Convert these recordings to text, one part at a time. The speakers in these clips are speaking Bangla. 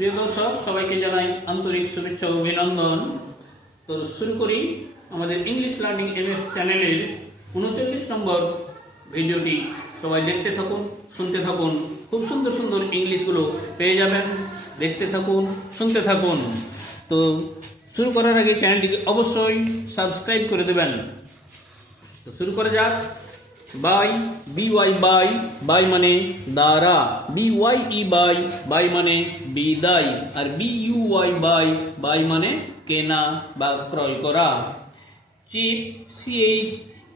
প্রিয় দর্শক, সবাইকে জানাই আন্তরিক শুভেচ্ছা ও অভিনন্দন। তো শুরু করি আমাদের ইংলিশ লার্নিং এমএস চ্যানেলের 39 নম্বর ভিডিওটি। সবাই দেখতে থাকুন, শুনতে থাকুন। খুব সুন্দর সুন্দর ইংলিশগুলো পেয়ে যাবেন। দেখতে থাকুন, শুনতে থাকুন। তো শুরু করার আগে চ্যানেলটিকে অবশ্যই সাবস্ক্রাইব করে দেবেন। তো শুরু করা যাক। বাই, বিওয়াই বাই, বাই মানে দ্বারা, বিওয়াই বাই, বাই মানে বিদায়, আর বিইউওয়াই বাই, বাই মানে কেনা বা ক্রয় করা। Cheap, C H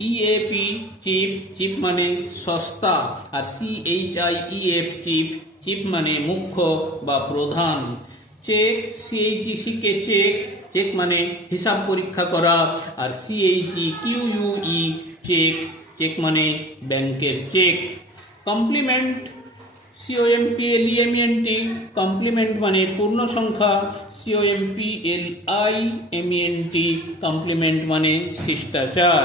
E A P, cheap, cheap মানে সস্তা, আর সিএইচআইইএফ চিপ, চিপ মানে মুখ্য বা প্রধান। চেক, সিএইচইসিকে চেক, চেক মানে হিসাব পরীক্ষা করা, আর সিএইচইকিউইউই চেক, চেক মানে ব্যাংকের চেক। কমপ্লিমেন্ট, সিওএমপিএলইএমএনটি, কমপ্লিমেন্ট মানে পূর্ণ সংখ্যা, সিওএমপিএলআইএমএনটি, কমপ্লিমেন্ট মানে শিষ্টাচার।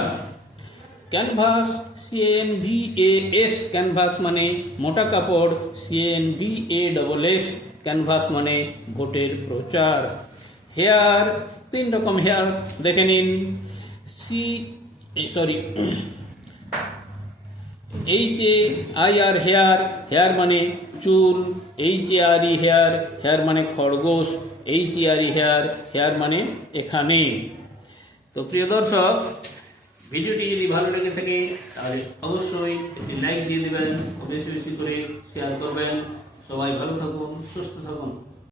ক্যানভাস, সিএনভিএএস, ক্যানভাস মানে মোটা কাপড়, সিএনভিএএস, ক্যানভাস মানে ভোটের প্রচার। হেয়ার, 3 রকম হেয়ার দেখে নিন। HAIR হেয়ার, হেয়ার মানে চুল। HARE হেয়ার, হেয়ার মানে খরগোশ। HARE হেয়ার, হেয়ার মানে এখানে। তো প্রিয় দর্শক, ভিডিওটি যদি ভালো লেগে থাকে তাহলে অবশ্যই একটি লাইক দিয়ে দেবেন, বেশি বেশি করে শেয়ার করবেন। সবাই ভালো থাকুন, সুস্থ থাকুন।